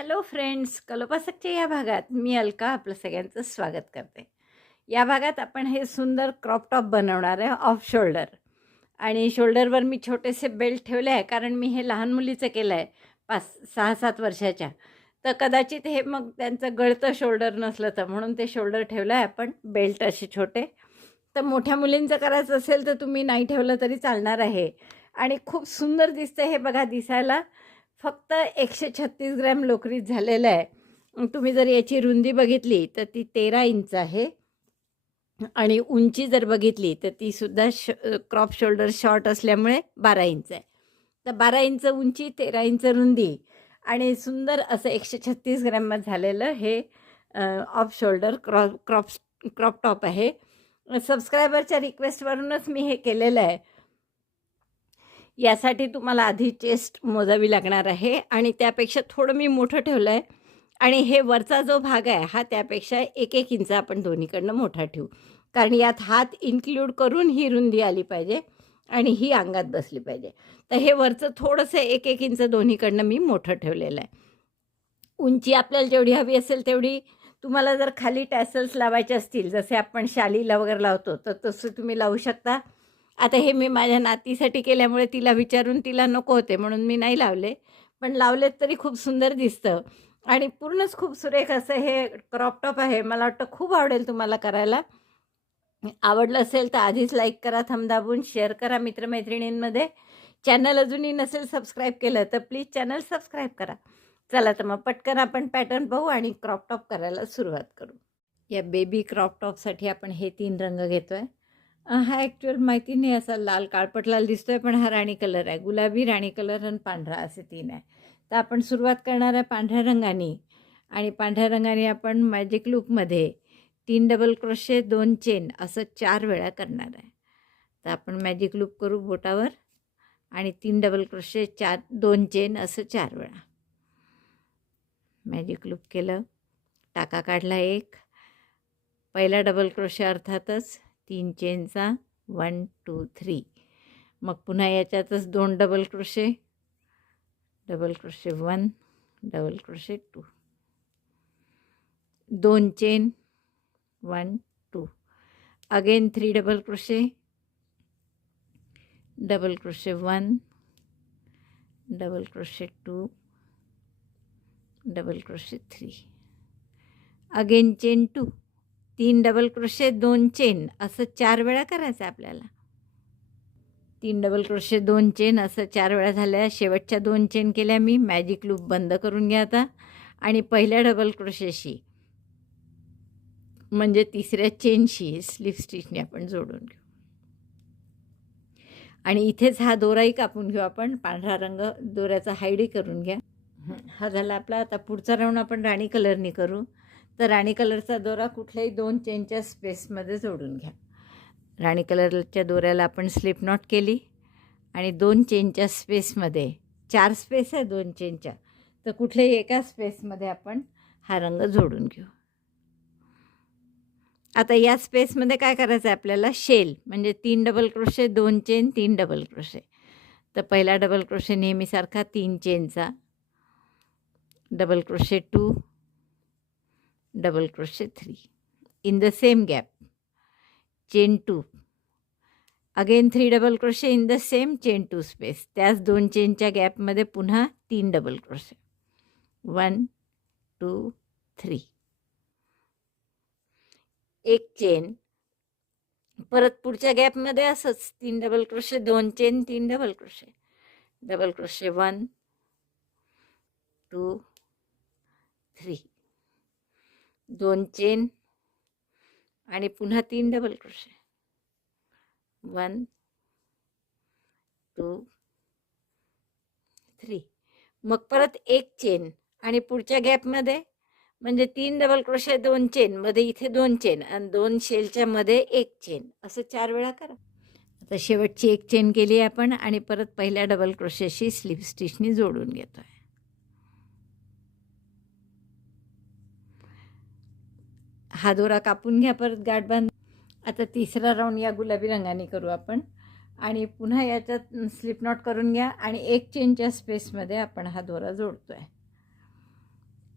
Hello friends कलोपासकच्या या भागात मी अलका आपलं सगळ्यांचं स्वागत करते. या भागात आपण हे सुंदर क्रॉप टॉप बनवणार आहे ऑफ शोल्डर. आणि शोल्डरवर मी छोटेसे बेल्ट ठेवले आहे कारण मी हे लहान मुलीचं केलं आहे पाच सहा सात वर्षाच्या. तर कदाचित हे मग त्यांचं गळतं शोल्डर नसलं तर म्हणून ते शोल्डर ठेवलं आहे आपण बेल्ट असे छोटे. तर मोठ्या मुलींचं करायचं असेल तर तुम्ही नाही ठेवलं तरी चालणार आहे. आणि खूप सुंदर दिसतं हे बघा दिसायला. फक्त एकशे छत्तीस ग्रॅम लोकरीत झालेलं आहे. तुम्ही जर याची रुंदी बघितली तर ती तेरा इंच आहे. आणि उंची जर बघितली तर ती सुद्धा श क्रॉप शोल्डर शॉर्ट असल्यामुळे बारा इंच आहे. तर बारा इंच उंची तेरा इंच रुंदी आणि सुंदर असं एकशे छत्तीस ग्रॅममध्ये झालेलं हे off shoulder crop crop crop top आहे. सबस्क्रायबरच्या रिक्वेस्टवरूनच मी हे केलेलं आहे. यासाठी तुम्हाला आधी चेस्ट मोजावी लागणार आहे आणि त्यापेक्षा थोडं मी मोठं ठेवलं आहे आणि हे वरचा जो भाग आहे हा त्यापेक्षा एक एक इंच आपण दोन्हीकडनं मोठा ठेवू. कारण यात हात इन्क्ल्यूड करून ही रुंदी आली पाहिजे आणि ही अंगात बसली पाहिजे. तर हे वरचं थोडंसं एक एक इंच दोन्हीकडनं मी मोठं ठेवलेलं आहे. उंची आपल्याला जेवढी हवी असेल तेवढी. तुम्हाला जर खाली टॅसल्स लावायचे असतील जसे आपण शालीला वगैरे लावतो तर तसं तुम्ही लावू शकता. आता हे मी माझ्या नातीसाठी केल्यामुळे तिला विचारून तिला नको होते म्हणून मी नाही लावले. पण लावलेत तरी खूप सुंदर दिसतं. आणि पूर्णच खूप सुरेख असं हे क्रॉपटॉप आहे. मला वाटतं खूप आवडेल तुम्हाला करायला. आवडलं असेल तर आधीच लाईक करा थमदाबून शेअर करा मित्रमैत्रिणींमध्ये. चॅनल अजूनही नसेल सबस्क्राईब केलं तर प्लीज चॅनल सबस्क्राईब करा. चला तर मग पटकन आपण पॅटर्न पाहू आणि क्रॉपटॉप करायला सुरुवात करू. या बेबी क्रॉपटॉपसाठी आपण हे तीन रंग घेतो आहे हा ॲक्च्युअल माहिती नाही असा लाल काळपट लाल दिसतोय पण हा राणी कलर आहे. गुलाबी राणी कलर आणि पांढरा असे तीन आहे. तर आपण सुरुवात करणार आहे पांढऱ्या रंगाने. आणि पांढऱ्या रंगाने आपण मॅजिक लूपमध्ये तीन डबल क्रोशे दोन चेन असं चार वेळा करणार आहे. तर आपण मॅजिक लूप करू बोटावर आणि तीन डबल क्रोशे चार दोन चेन असं चार वेळा. मॅजिक लूप केलं. टाका काढला एक. पहिला डबल क्रोशे अर्थातच तीन चेनचा वन टू थ्री. मग पुन्हा याच्यातच दोन double crochet double crochet one double crochet two दोन chain one two again three double crochet double crochet one double crochet two double crochet three again chain two तीन double crochet दोन chain असं चार वेळा करायचं आहे आपल्याला. तीन डबल क्रोशे दोन चेन असं चार वेळा झाल्या. शेवटच्या दोन चेन केल्या मी. मॅजिक लूप बंद करून घ्या आता. आणि पहिल्या डबल क्रोशेशी म्हणजे तिसऱ्या चेनशी स्लीप स्टिचने आपण जोडून घेऊ. आणि इथेच हा दोराही कापून घेऊ आपण. पांढरा रंग दोऱ्याचा हायडी करून घ्या. हा झाला आपला. आता पुढचा राऊंड आपण राणी कलरनी करू. तर राणी कलरचा दोरा कुठल्याही दोन चेनच्या स्पेसमध्ये जोडून घ्या. राणी कलरच्या दोऱ्याला आपण स्लिप नॉट केली आणि दोन चेनच्या स्पेसमध्ये चार स्पेस आहे दोन चेनच्या तर कुठल्याही एका स्पेसमध्ये आपण हा रंग जोडून घेऊ. आता या स्पेसमध्ये काय करायचं आहे आपल्याला? शेल म्हणजे तीन डबल क्रोशे दोन चेन तीन डबल क्रोशे तर पहिला डबल क्रोशे नेहमीसारखा तीन चेनचा double crochet two double crochet 3 in the same gap chain 2 again three double crochet in the same chain two space त्याच दोन चेनच्या गॅपमध्ये पुन्हा तीन double crochet one two three एक चेन परत पुढच्या गॅपमध्ये असंच तीन डबल क्रोशे दोन चेन तीन double crochet double crochet one two three दोन चेन आणि पुन्हा तीन double crochet one two three मग परत एक चेन आणि पुढच्या गॅपमध्ये म्हणजे तीन डबल क्रोशे दोन चेन. मध्ये इथे दोन चेन आणि दोन शेलच्या मध्ये एक चेन. असं चार वेळा करा. आता शेवटची एक चेन केली आहे आपण आणि परत पहिल्या डबल क्रोशेशी स्लीप स्टिचनी जोडून घेतो आहे हा दोरा कापून घ्या परत गाठ बांध आता तिसरा राऊंड या गुलाबी रंगाने करू आपण. आणि पुन्हा याच्यात स्लिप नॉट करून घ्या आणि एक चेनच्या स्पेसमध्ये आपण हा दोरा जोडतो आहे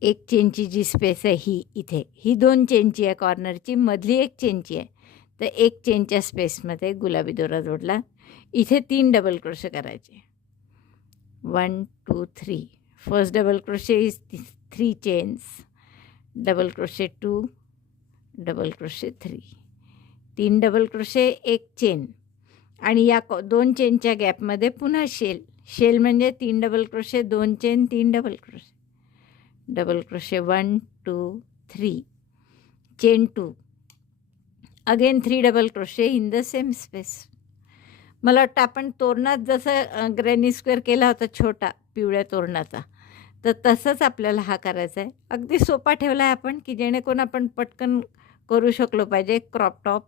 एक चेनची जी स्पेस आहे ही इथे. ही दोन चेनची आहे कॉर्नरची मधली एक चेनची आहे. तर एक चेनच्या स्पेसमध्ये गुलाबी दोरा जोडला. इथे तीन डबल क्रोशे करायचे. One two three first double crochet is three chains double crochet two double crochet three तीन डबल क्रोशे एक चेन आणि या को दोन चेनच्या गॅपमध्ये पुन्हा शेल शेल म्हणजे तीन डबल क्रोशे दोन चेन तीन double crochet. Double crochet one two three chain two again three double crochet in the same space मला वाटतं आपण तोरणात जसं ग्रॅनी स्क्वेअर केला होता छोटा पिवळ्या तोरणाचा तर तसंच आपल्याला हा करायचा आहे अगदी सोपा ठेवला आहे आपण की जेणेकरून आपण पटकन करू शकलो पाहिजे. क्रॉप टॉप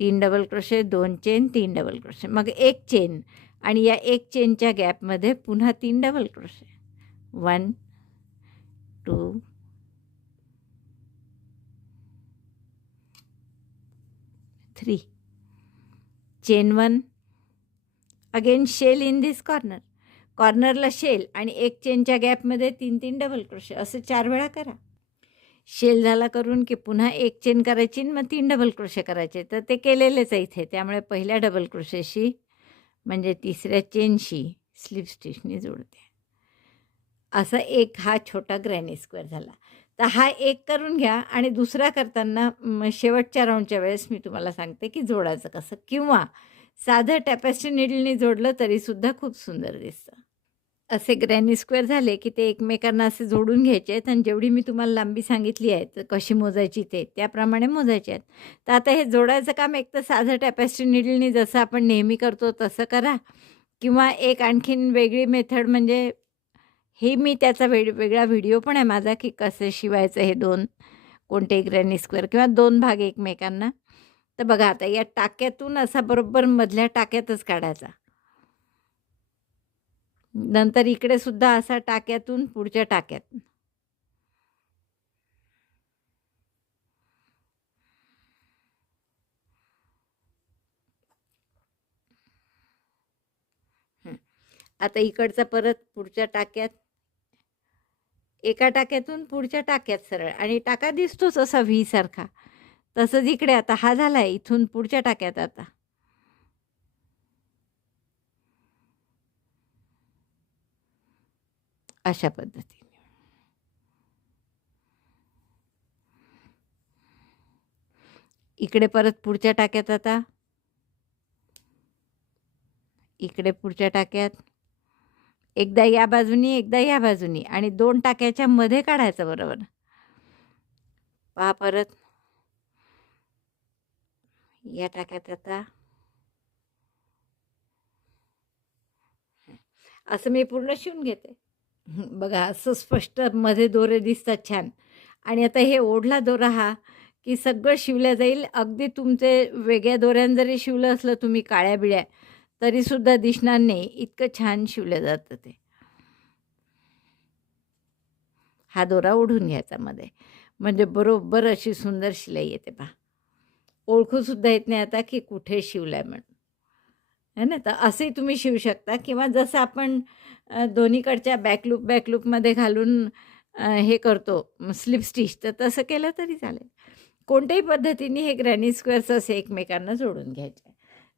तीन डबल क्रोशे दोन चेन तीन डबल क्रोशे मग एक चेन आणि या एक चेनच्या गॅपमध्ये पुन्हा तीन double crochet one two three chain one again shell in this corner कॉर्नरला shell आणि एक चेनच्या गॅपमध्ये तीन तीन डबल क्रोशे असं चार वेळा करा. शेल झाला करून की पुन्हा एक चेन करायची आणि मग तीन डबल क्रोशे करायचे. तर ते केलेलेच आहे इथे. त्यामुळे पहिल्या डबल क्रोशेशी म्हणजे तिसऱ्या चेनशी स्लिप स्टिचनी जोडते. असा एक हा छोटा ग्रॅनी स्क्वेअर झाला. तर हा एक करून घ्या आणि दुसरा करताना शेवटच्या राऊंडच्या वेळेस मी तुम्हाला सांगते की जोडायचं कसं. किंवा साधं टॅपेस्ट्री निडलनी जोडलं तरीसुद्धा खूप सुंदर दिसतं. असे ग्रॅनी स्क्वेअर झाले की ते एकमेकांना असे जोडून घ्यायचे आहेत आणि जेवढी मी तुम्हाला लांबी सांगितली आहे तर कशी मोजायची ते त्याप्रमाणे मोजायचे आहेत. तर आता हे जोडायचं काम एक तर साधं टॅपेस्ट्री निडलनी जसं आपण नेहमी करतो तसं करा किंवा एक आणखीन वेगळी मेथड म्हणजे हे मी त्याचा वेग वेगळा व्हिडिओ पण आहे माझा की कसं शिवायचं हे दोन कोणते ग्रॅनी स्क्वेअर किंवा दोन भाग एकमेकांना. तर बघा आता या टाक्यातून असा बरोबर मधल्या टाक्यातच काढायचा. नंतर इकडे सुद्धा असा टाक्यातून पुढच्या टाक्यात. आता इकडचा परत पुढच्या टाक्यात. एका टाक्यातून पुढच्या टाक्यात सरळ. आणि टाका दिसतोच असा व्ही सारखा. तसंच इकडे आता हा झाला आहे इथून पुढच्या टाक्यात आता. अशा पद्धतीने. इकडे परत पुढच्या टाक्यात आता. इकडे पुढच्या टाक्यात. एकदा या बाजूनी एकदा या बाजूनी आणि दोन टाक्याच्या मध्ये काढायचं बरोबर. पहा परत. या टाक्यात आता. असं मी पूर्ण शिवून घेते. बघा असं स्पष्टमध्ये दोरे दिसतात छान. आणि आता हे ओढला दोरा हा की सगळं शिवलं जाईल. अगदी तुमचे वेगळ्या दोऱ्यानं जरी शिवलं असलं तुम्ही काळ्या बिळ्या तरीसुद्धा दिसणार नाही. इतकं छान शिवलं जातं ते. हा दोरा ओढून घ्यायचा मध्ये. म्हणजे बरोबर अशी सुंदर शिलाई येते पहा. ओळखूसुद्धा येत नाही आता की कुठे शिवलाय आहे म्हणून. है ना? तर असंही तुम्ही शिवू शकता. किंवा जसं आपण दोन्हीकडच्या बॅकलूप बॅकलूपमध्ये घालून हे करतो स्लिप स्टिच तर तसं केलं तरी चालेल. कोणत्याही पद्धतीने हे ग्रॅनी स्क्वेअर्स असे एकमेकांना जोडून घ्यायचे.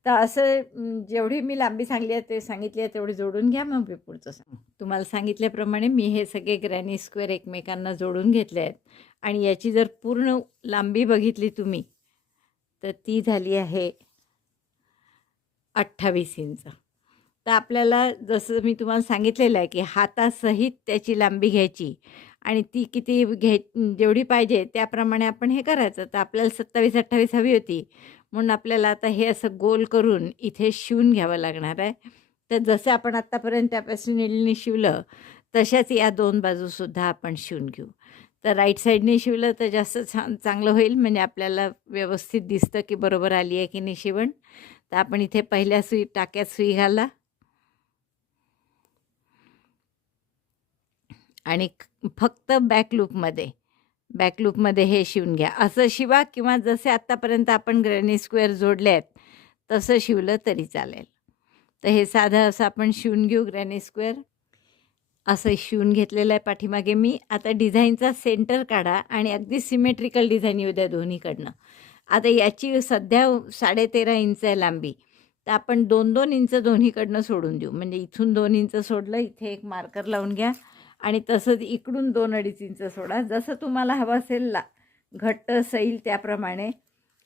तर असं जेवढी मी लांबी सांगली आहे ते सांगितली आहे तेवढी जोडून घ्या. मग मी पुढचं सांग. तुम्हाला सांगितल्याप्रमाणे मी हे सगळे ग्रॅनी स्क्वेअर एकमेकांना जोडून घेतले आहेत. आणि याची जर पूर्ण लांबी बघितली तुम्ही तर ती झाली आहे अठ्ठावीस इंच. तर आपल्याला जसं मी तुम्हाला सांगितलेलं आहे की हातासहित त्याची लांबी घ्यायची आणि ती किती घ्याय जेवढी पाहिजे त्याप्रमाणे आपण हे करायचं. तर आपल्याला सत्तावीस अठ्ठावीस हवी होती. म्हणून आपल्याला आता हे असं गोल करून इथे शिवून घ्यावं लागणार आहे. तर जसं आपण आत्तापर्यंत त्यापासून निळीने शिवलं तशाच या दोन बाजूसुद्धा आपण शिवून घेऊ. तर राईट साईडने शिवलं तर जास्त छान चांगलं होईल. म्हणजे आपल्याला व्यवस्थित दिसतं की बरोबर आली आहे की नाही शिवण. तर आपण इथे पहिल्या सुई टाक्यात सुई घाला. आणि फक्त बॅक लूपमध्ये बॅक लूपमध्ये हे शिवून घ्या. असं शिवा किंवा जसे आत्तापर्यंत आपण ग्रॅनी स्क्वेअर जोडले आहेत तसं शिवलं तरी चालेल. तर हे साधं असं आपण शिवून घेऊ ग्रॅनी स्क्वेअर असं शिवून घेतलेलं आहे पाठीमागे मी. आता डिझाईनचा सेंटर काढा आणि अगदी सिमेट्रिकल डिझाईन येऊ द्या दोन्हीकडनं. आता याची सध्या साडेतेरा इंच आहे लांबी. तर आपण दोन दोन इंच दोन्हीकडनं सोडून देऊ. म्हणजे इथून दोन इंच सोडलं इथे एक मार्कर लावून घ्या. आणि तसंच इकडून दोन अडीच इंच सोडा. जसं तुम्हाला हवं असेल ला घट्ट सैल त्याप्रमाणे.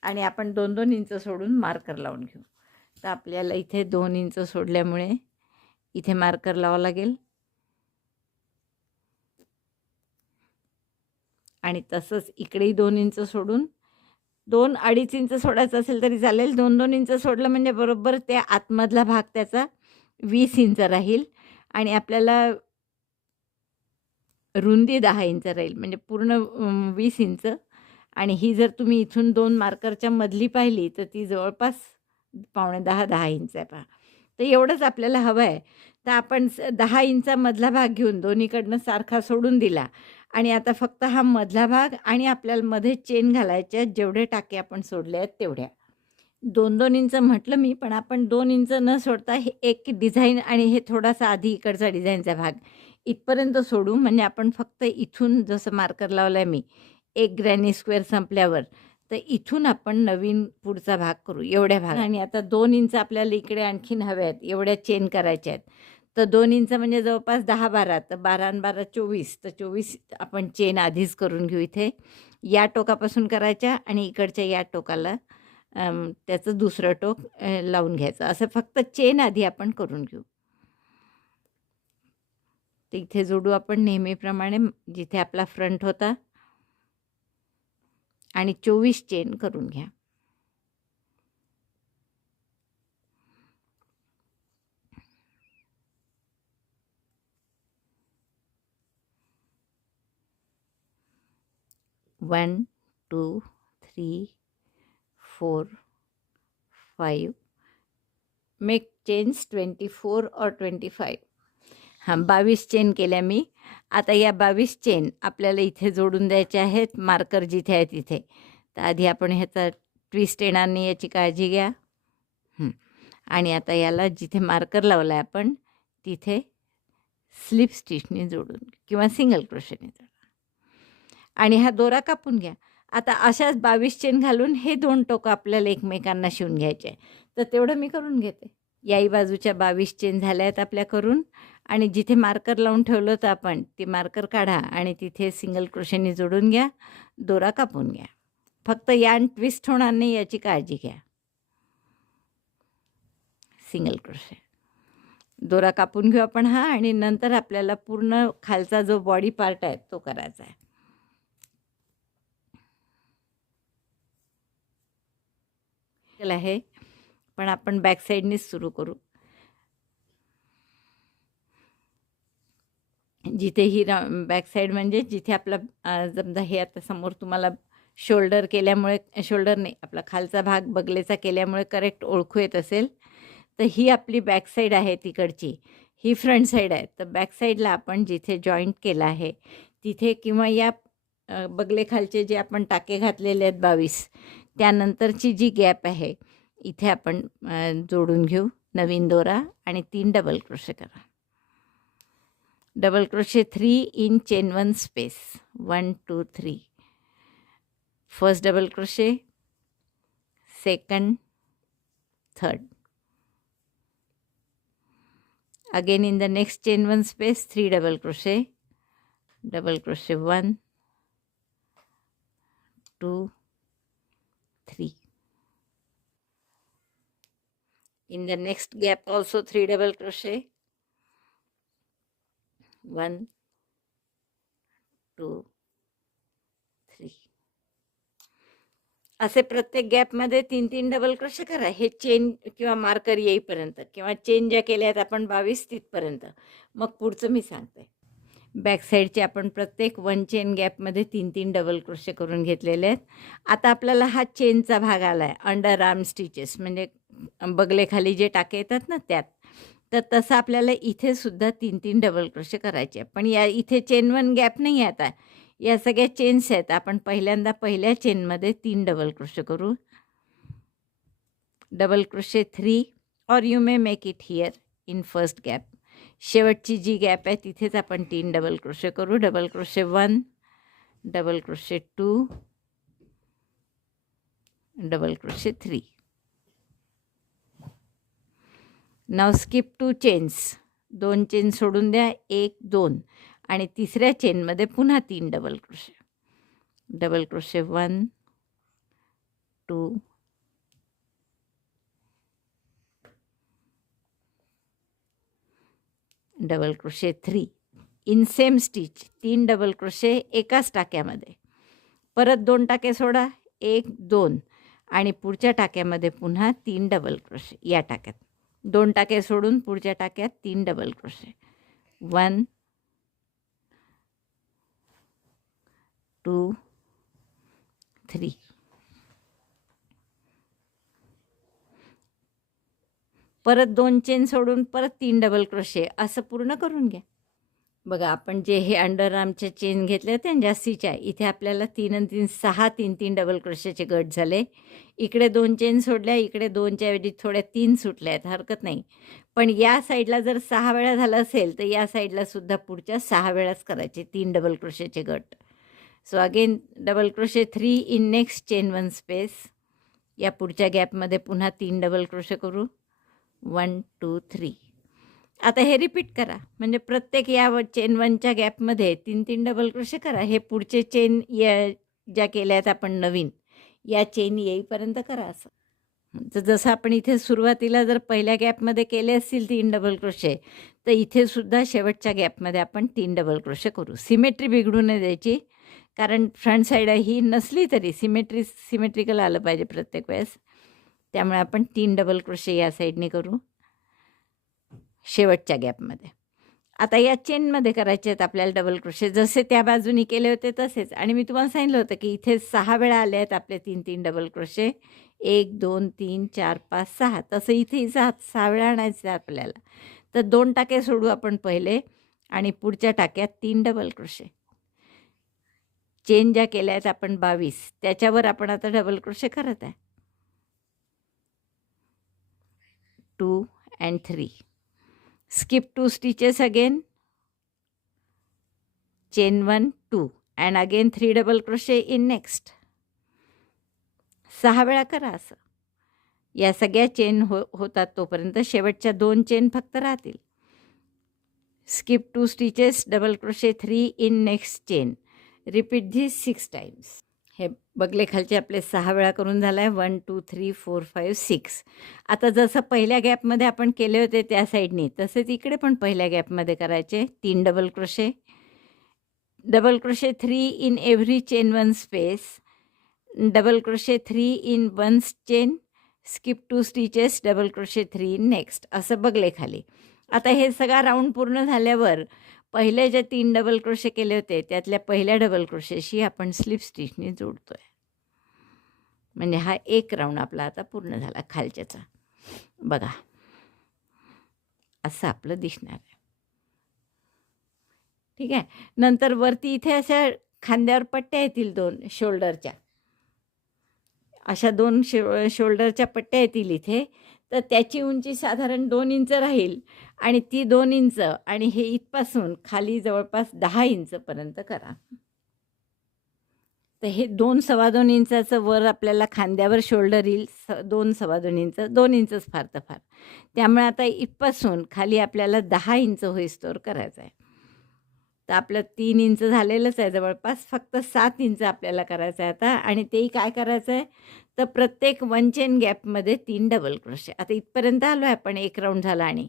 आणि आपण दोन दोन इंच सोडून मार्कर लावून घेऊ. तर आपल्याला इथे दोन इंच सोडल्यामुळे इथे मार्कर लावावं लागेल. आणि तसंच इकडेही दोन इंच सोडून दोन अडीच इंच सोडायचं असेल तरी चालेल. दोन दोन इंच सोडलं म्हणजे बरोबर त्या आतमधला भाग त्याचा वीस इंच राहील आणि आपल्याला रुंदी दहा इंच राहील. म्हणजे पूर्ण वीस इंच. आणि ही जर तुम्ही इथून दोन मार्करच्या मधली पाहिली तर ती जवळपास पावणे दहा दहा इंच आहे पहा. तर एवढंच आपल्याला हवं आहे. तर आपण स दहा इंचामधला भाग घेऊन दोन्हीकडनं सारखा सोडून दिला. आणि आता फक्त हा मधला भाग आणि आपल्याला मध्ये चेन घालायच्या जेवढे टाके आपण सोडले आहेत तेवढ्या. दोन दोन इंच म्हटलं मी पण आपण दोन इंच न सोडता हे एक डिझाईन आणि हे थोडासा आधी इकडचा डिझाईनचा भाग इथपर्यंत सोडू. म्हणजे आपण फक्त इथून जसं मार्कर लावला आहे मी एक ग्रॅनी स्क्वेअर संपल्यावर तर इथून आपण नवीन पुढचा भाग करू एवढ्या भाग आणि आता दोन इंच आपल्याला इकडे आणखीन हव्या आहेत एवढ्या चेन करायच्या आहेत. तर दोन इंच म्हणजे जवळपास दहा बारा तर बारा आणि बारा चोवीस. तर चोवीस आपण चेन आधीच करून घेऊ इथे. या टोकापासून करायच्या आणि इकडच्या या टोकाला त्याचं दुसरं टोक लावून घ्यायचं. असं फक्त चेन आधी आपण करून घेऊ. तर इथे जोडू आपण नेहमीप्रमाणे जिथे आपला फ्रंट होता. आणि चोवीस चेन करून घ्या. One two three four five make chains twenty four और ट्वेंटी फाईव्ह हां बावीस चेन केल्या मी. आता या बावीस चेन आपल्याला इथे जोडून द्यायचे आहेत. मार्कर जिथे आहे तिथे. तर आधी आपण ह्याचा ट्विस्ट येणार नाही याची काळजी घ्या. आणि आता याला जिथे मार्कर लावला आहे आपण तिथे स्लिप स्टिचने जोडून किंवा सिंगल क्रोशेने जोडून. आणि हा दोरा कापून घ्या. आता अशाच बावीस चेन घालून हे दोन टोकं आपल्याला एकमेकांना शिवून घ्यायचे आहे तर तेवढं मी करून घेते. याही बाजूच्या बावीस चेन झाल्या आहेत आपल्या करून आणि जिथे मार्कर लावून ठेवलं होतं आपण ते मार्कर काढा आणि तिथे सिंगल क्रोशेने जोडून घ्या दोरा कापून घ्या. फक्त यान ट्विस्ट होणार नाही याची काळजी घ्या. Single crochet. दोरा कापून घेऊ आपण हा आणि नंतर आपल्याला पूर्ण खालचा जो बॉडी पार्ट आहे तो करायचा आहे. आहे. पण आपण बॅक साईडनेच सुरू करू. जिथे ही रा बॅक साईड म्हणजे जिथे आपला समजा हे आता समोर तुम्हाला शोल्डर केल्यामुळे शोल्डर नाही आपला खालचा भाग बगलेचा केल्यामुळे करेक्ट ओळखू येत असेल तर ही आपली बॅक साईड आहे तिकडची. ही फ्रंट साईड आहे. तर बॅक साईडला आपण जिथे जॉईंट केलं आहे तिथे किंवा या बगलेखालचे जे आपण टाके घातलेले आहेत बावीस त्यानंतरची जी गॅप आहे इथे आपण जोडून घेऊ. नवीन दोरा आणि तीन डबल क्रोशे करा. Double crochet three in chain one space. One two three. First double crochet. Second third. again in the next chain one space three double crochet double crochet one two three in the next gap also 3 double crochet. One two three असे प्रत्येक गॅपमध्ये तीन तीन double crochet करा. हे chain किंवा marker येईपर्यंत किंवा chain ज्या केल्या आहेत आपण बावीस तिथपर्यंत मग पुढचं मी सांगते. बॅक साईडचे आपण प्रत्येक वन चेन गॅपमध्ये तीन तीन डबल क्रोशे करून घेतलेले आहेत. आता आपल्याला हा चेनचा भाग आला आहे अंडर आर्म स्टिचेस म्हणजे बगलेखाली जे टाके येतात ना त्यात तर तसं आपल्याला इथे सुद्धा तीन तीन डबल क्रोशे करायचे पण या इथे चेन वन गॅप नाही आहे आता. या सगळ्या चेन्स आहेत. आपण पहिल्यांदा पहिल्या चेनमध्ये तीन डबल क्रोशे करू. डबल क्रोशे थ्री और you may make it here in first gap शेवटची जी गॅप आहे तिथेच आपण तीन डबल क्रोशे करू. Double crochet one double crochet two double crochet three now skip two chains. दोन चेन सोडून द्या. एक दोन. आणि तिसऱ्या चेनमध्ये पुन्हा तीन double crochet double crochet one two double crochet three in same stitch तीन डबल क्रोशे एकाच टाक्यामध्ये. परत दोन टाके सोडा. एक दोन. आणि पुढच्या टाक्यामध्ये पुन्हा तीन डबल क्रोशे या टाक्यात. दोन टाके सोडून पुढच्या टाक्यात तीन double crochet one two three परत दोन चेन सोडून परत तीन डबल क्रोशे असं पूर्ण करून घ्या. बघा आपण जे हे अंडरआर्मचे चेन घेतले होते आणि जास्तीच्या इथे आपल्याला तीन आणि तीन सहा तीन तीन डबल क्रोशाचे गट झाले. इकडे दोन चेन सोडल्या इकडे दोनच्या ऐवजी थोड्या तीन सुटल्या आहेत हरकत नाही. पण या साईडला जर सहा वेळा झालं असेल तर या साईडला सुद्धा पुढच्या सहा वेळाच करायचे तीन डबल क्रोशेचे गट. So again double crochet three in next chain one space या पुढच्या गॅपमध्ये पुन्हा तीन डबल क्रोशे करू. वन टू थ्री आता हे रिपीट करा. म्हणजे प्रत्येक या व- चेन वनच्या गॅपमध्ये तीन तीन डबल क्रोशे करा. हे पुढचे चेन या ज्या केल्या आहेत आपण नवीन या चेन येईपर्यंत करा असं. तर जसं आपण इथे सुरुवातीला जर पहिल्या गॅपमध्ये केले असतील तीन डबल क्रोशे तर इथे सुद्धा शेवटच्या गॅपमध्ये आपण तीन डबल क्रोशे करू. सिमेट्री बिघडू नये द्यायची कारण फ्रंट साईड ही नसली तरी सिमेट्री सिमेट्रिकल आलं पाहिजे प्रत्येक वेळेस. त्यामुळे आपण तीन डबल क्रोशे या साईडने करू. शेवटच्या गॅपमध्ये. आता या चेनमध्ये करायचे आहेत आपल्याला डबल क्रोशे जसे त्या बाजूनी केले होते तसेच. आणि मी तुम्हाला सांगितलं होतं की इथे सहा वेळा आले आहेत आपले तीन तीन डबल क्रोशे एक दोन तीन चार पाच सहा. तसं इथे सहा सहा वेळा आणायचं आहे आपल्याला. तर दोन टाके सोडू आपण पहिले आणि पुढच्या टाक्यात तीन डबल क्रोशे चेन ज्या केल्या आहेत आपण बावीस. त्याच्यावर आपण आता डबल क्रोशे करत आहे. Two and three skip two stitches again. Chain 1 2 and again 3 double crochet in next. सहा वेळा करा असं. या सगळ्या चेन हो होतात तोपर्यंत शेवटच्या दोन चेन फक्त राहतील. Skip two stitches double crochet three in next chain repeat the six times हे बगले खालचे आपले सहा वेळा करून झालं आहे one two three four five six आता जसं पहिल्या गॅपमध्ये आपण केले होते त्या साईडनी तसेच इकडे पण पहिल्या गॅपमध्ये करायचे. तीन double crochet double crochet three in every chain one space double crochet three in one chain skip two stitches double crochet three in next असं बगले खाली. आता हे सगळा राऊंड पूर्ण झाल्यावर पहिले जे तीन डबल क्रोशे केले होते त्यातल्या पहिल्या डबल क्रोशेशी आपण स्लिप स्टिचने जोडतो आहे म्हणजे हा एक राऊंड आपला आता पूर्ण झाला खालच्याचा. बघा. असं आपलं दिसणार आहे. ठीक आहे? नंतर वरती इथे अशा खांद्यावर पट्ट्या येतील दोन शोल्डरच्या अशा दोन शो शोल्डरच्या पट्ट्या येतील इथे. तर त्याची उंची साधारण दोन इंच राहील आणि ती दोन इंच आणि हे इथपासून खाली जवळपास दहा इंचपर्यंत करा. तर हे दोन सव्वा दोन इंचाचं वर आपल्याला खांद्यावर शोल्डर येईल. स दोन सव्वा दोन इंच दोन इंचच फार तर फार. त्यामुळे आता इथपासून खाली आपल्याला दहा इंच होईस्तोवर करायचं आहे तर आपलं तीन इंच झालेलंच आहे जवळपास. फक्त सात इंच आपल्याला करायचं आहे आता. आणि तेही काय करायचं आहे? तर प्रत्येक वन चेन गॅपमध्ये तीन डबल क्रोशे. आता इथपर्यंत आलो आहे आपण एक राऊंड झाला आणि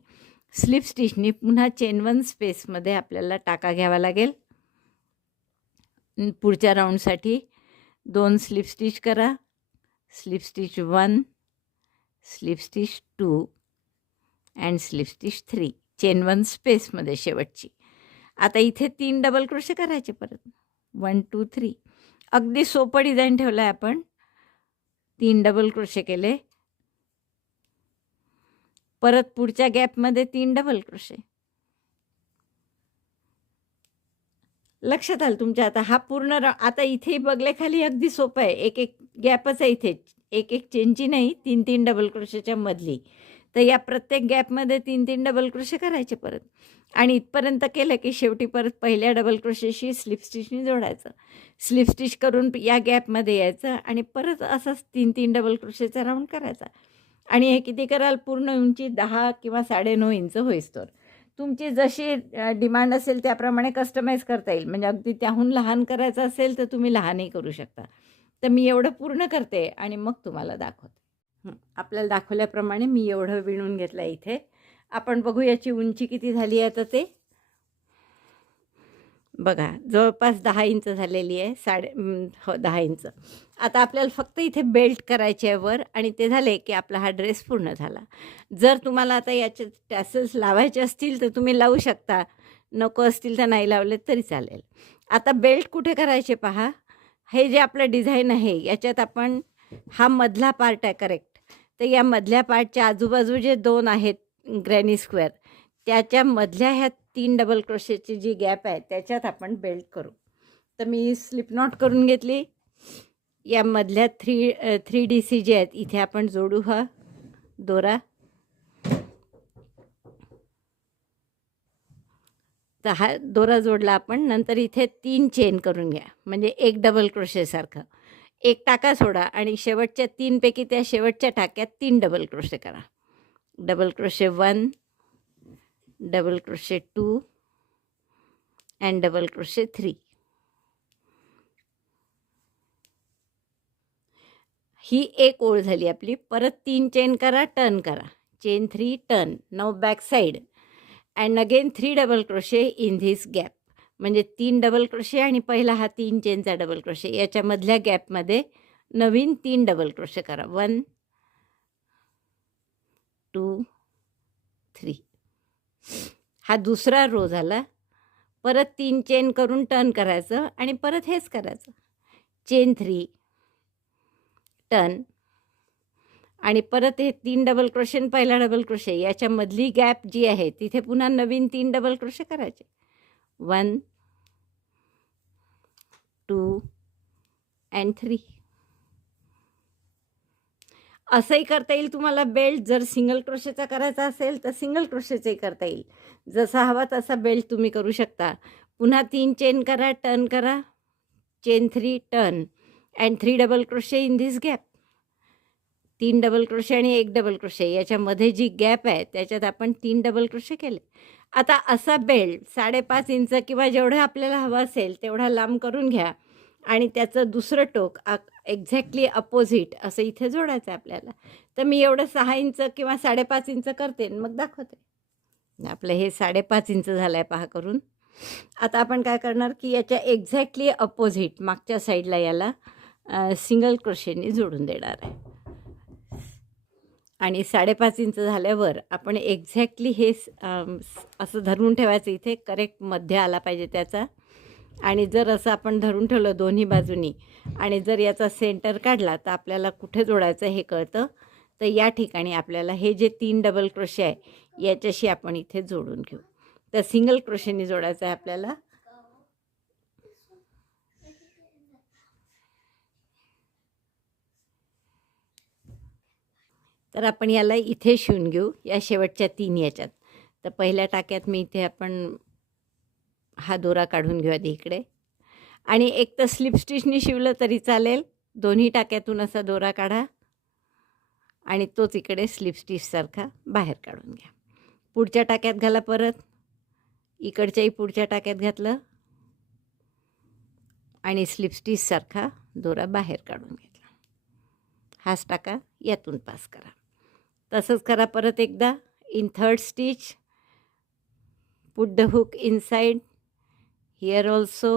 स्लिप स्टिचनी पुन्हा चेन वन स्पेसमध्ये आपल्याला टाका घ्यावा लागेल. पुढच्या राऊंडसाठी दोन स्लिप स्टिच करा. Slip stitch one slip stitch two and slip stitch three. Chain one स्पेसमध्ये शेवटची. आता इथे तीन डबल क्रोशे करायचे परत. वन टू थ्री अगदी सोपं डिझाईन ठेवलं आहे आपण. तीन डबल क्रोशे केले. परत पुढच्या गॅपमध्ये तीन डबल क्रोशे लक्षात आलं तुमच्या आता हा पूर्ण आता इथे बघले खाली अगदी सोपं आहे. एक एक गॅपच आहे इथे. एक एक चेनची नाही तीन तीन डबल क्रोशेच्या मधली. तर या प्रत्येक गॅपमध्ये तीन तीन डबल क्रोशे करायचे परत. आणि इथपर्यंत केलं की शेवटी परत पहिल्या डबल क्रोशेशी स्लिप स्टिचनी जोडायचं. स्लिप स्टिच करून या गॅपमध्ये यायचं आणि परत असंच तीन तीन डबल क्रोशेचा राऊंड करायचा. आणि हे किती कराल? पूर्ण उंची दहा किंवा साडेनऊ इंच होईस्तोर तुमची जशी डिमांड असेल त्याप्रमाणे कस्टमाइज करता येईल. म्हणजे अगदी त्याहून लहान करायचं असेल तर तुम्ही लहानही करू शकता. तर मी एवढं पूर्ण करते आणि मग तुम्हाला दाखवते. आपल्याला दाखवल्याप्रमाणे मी एवढं विणून घेतलं आहे इथे. आपण बघू याची उंची किती झाली आहे तर ते. बघा जवळपास दहा इंच झालेली आहे साडे हो दहा इंच. आता आपल्याला फक्त इथे बेल्ट करायचे आहे वर आणि ते झाले की आपला हा ड्रेस पूर्ण झाला. जर तुम्हाला आता याचे टॅसल्स लावायचे असतील तर तुम्ही लावू शकता. नको असतील तर नाही लावले तरी चालेल. आता बेल्ट कुठे करायचे पहा? हे जे आपलं डिझाईन आहे याच्यात आपण हा मधला पार्ट आहे करेक्ट तर या मधल्या पार्टच्या आजूबाजू जे दोन आहेत ग्रॅनी स्क्वेअर त्याच्या मधल्या ह्या तीन डबल क्रोशेची जी गॅप आहे त्याच्यात आपण बेल्ट करू. तर मी स्लिप नॉट करून घेतली. या मधल्या थ्री थ्री डी सी जे आहेत इथे आपण जोडू हा दोरा. तर हा दोरा जोडला आपण नंतर इथे तीन चेन करून घ्या. म्हणजे एक डबल क्रोशेसारखं. एक टाका सोडा आणि शेवटच्या तीनपैकी त्या शेवटच्या टाक्यात तीन डबल क्रोशे करा. Double crochet one double crochet two and double crochet three ही एक ओळ झाली आपली. परत तीन चेन करा टर्न करा. Chain three turn now back side and again three double crochet in this gap म्हणजे तीन डबल क्रोशे आणि पहिला हा तीन चेनचा डबल क्रोशे याच्यामधल्या गॅपमध्ये नवीन तीन डबल क्रोशे करा. वन टू थ्री हा दुसरा रो झाला. परत तीन चेन करून टर्न करायचं आणि परत हेच करायचं. चेन थ्री टर्न आणि परत हे तीन डबल क्रोशे आणि पहिला डबल क्रोशे याच्यामधली गॅप जी आहे तिथे पुन्हा नवीन तीन डबल क्रोशे करायचे. One two and three. असंही करता येईल तुम्हाला बेल्ट. जर सिंगल क्रोशेचा करायचा असेल तर सिंगल क्रोशेचाही करता येईल. जसा हवा तसा बेल्ट तुम्ही करू शकता. पुन्हा तीन चेन करा टर्न करा. Chain three turn. And three double crochet in this gap. तीन डबल क्रोशे आणि एक डबल क्रोशे. याच्यामध्ये जी गॅप आहे त्याच्यात आपण तीन डबल क्रोशे केले. आता असा बेल्ट साडेपाच इंच किंवा जेवढं आपल्याला हवं असेल तेवढा लांब करून घ्या. आणि त्याचं दुसरं टोक एक्झॅक्टली अपोजिट असं इथे जोडायचं आहे आपल्याला. तर मी एवढं सहा इंच किंवा साडेपाच इंच करते मग दाखवते. आपलं हे साडेपाच इंच झालं आहे पहा करून. आता आपण काय करणार की याच्या एक्झॅक्टली अपोजिट मागच्या साईडला याला सिंगल क्रोशेने जोडून देणार आहे. आणि साडेपाच इंच झाल्यावर आपण एक्झॅक्टली हे असं धरून ठेवायचं. इथे करेक्ट मध्य आला पाहिजे त्याचा. आणि जर असं आपण धरून ठेवलं दोन्ही बाजूनी आणि जर याचा सेंटर काढला तर आपल्याला कुठे जोडायचं हे कळतं. तर या ठिकाणी आपल्याला हे जे तीन डबल क्रोशे आहे याच्याशी आपण इथे जोडून घेऊ. तर सिंगल क्रोशेनी जोडायचं आहे आपल्याला. तर आपण याला इथे शिवून घेऊ या शेवटच्या तीन याच्यात. तर पहिल्या टाक्यात मी इथे आपण हा दोरा काढून घेऊ आधी इकडे. आणि एक तर स्लिप स्टिचनी शिवलं तरी चालेल. दोन्ही टाक्यातून असा दोरा काढा. आणि तोच इकडे स्लिप स्टिचसारखा बाहेर काढून घ्या. पुढच्या टाक्यात घाला परत. इकडच्याही पुढच्या टाक्यात घातलं. आणि स्लिप स्टिचसारखा दोरा बाहेर काढून घेतला. हाच टाका यातून पास करा. तसंच करा परत एकदा. In third stitch put the hook inside here also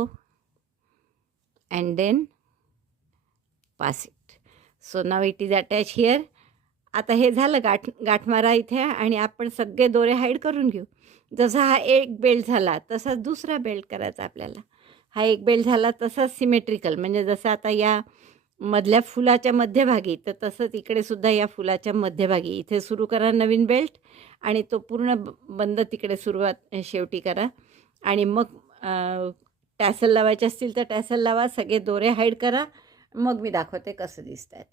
and then pass it so now it is attach here आता हे झालं गाठ गाठमारा इथे आणि आपण सगळे दोरे हाईड करून घेऊ. जसा हा एक बेल्ट झाला तसाच दुसरा बेल्ट करायचा आपल्याला. हा एक बेल्ट झाला तसाच सिमेट्रिकल म्हणजे जसं आता या मधल्या फुलाच्या मध्यभागी तर तसंच इकडे सुद्धा या फुलाच्या मध्यभागी. इथे सुरू करा नवीन बेल्ट आणि तो पूर्ण बंद तिकडे सुरुवात शेवटी करा. आणि मग टॅसल लावायचे असतील तर टॅसल लावा सगळे दोरे हाईड करा. मग मी दाखवते कसं दिसत आहेत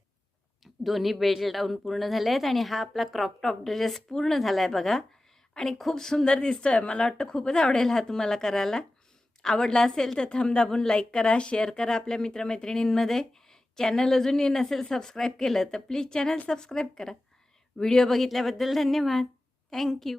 दोन्ही बेल्ट लावून पूर्ण झाले आहेत आणि हा आपला क्रॉपटॉप ड्रेस पूर्ण झाला आहे बघा. आणि खूप सुंदर दिसतो आहे मला वाटतं खूपच आवडेल हा तुम्हाला करायला. आवडला असेल तर थम दाबून लाईक करा शेअर करा आपल्या मित्रमैत्रिणींमध्ये. चॅनल अजूनही नसेल सबस्क्राईब केलं तर प्लीज चॅनल सबस्क्राईब करा. व्हिडिओ बघितल्याबद्दल धन्यवाद. Thank you.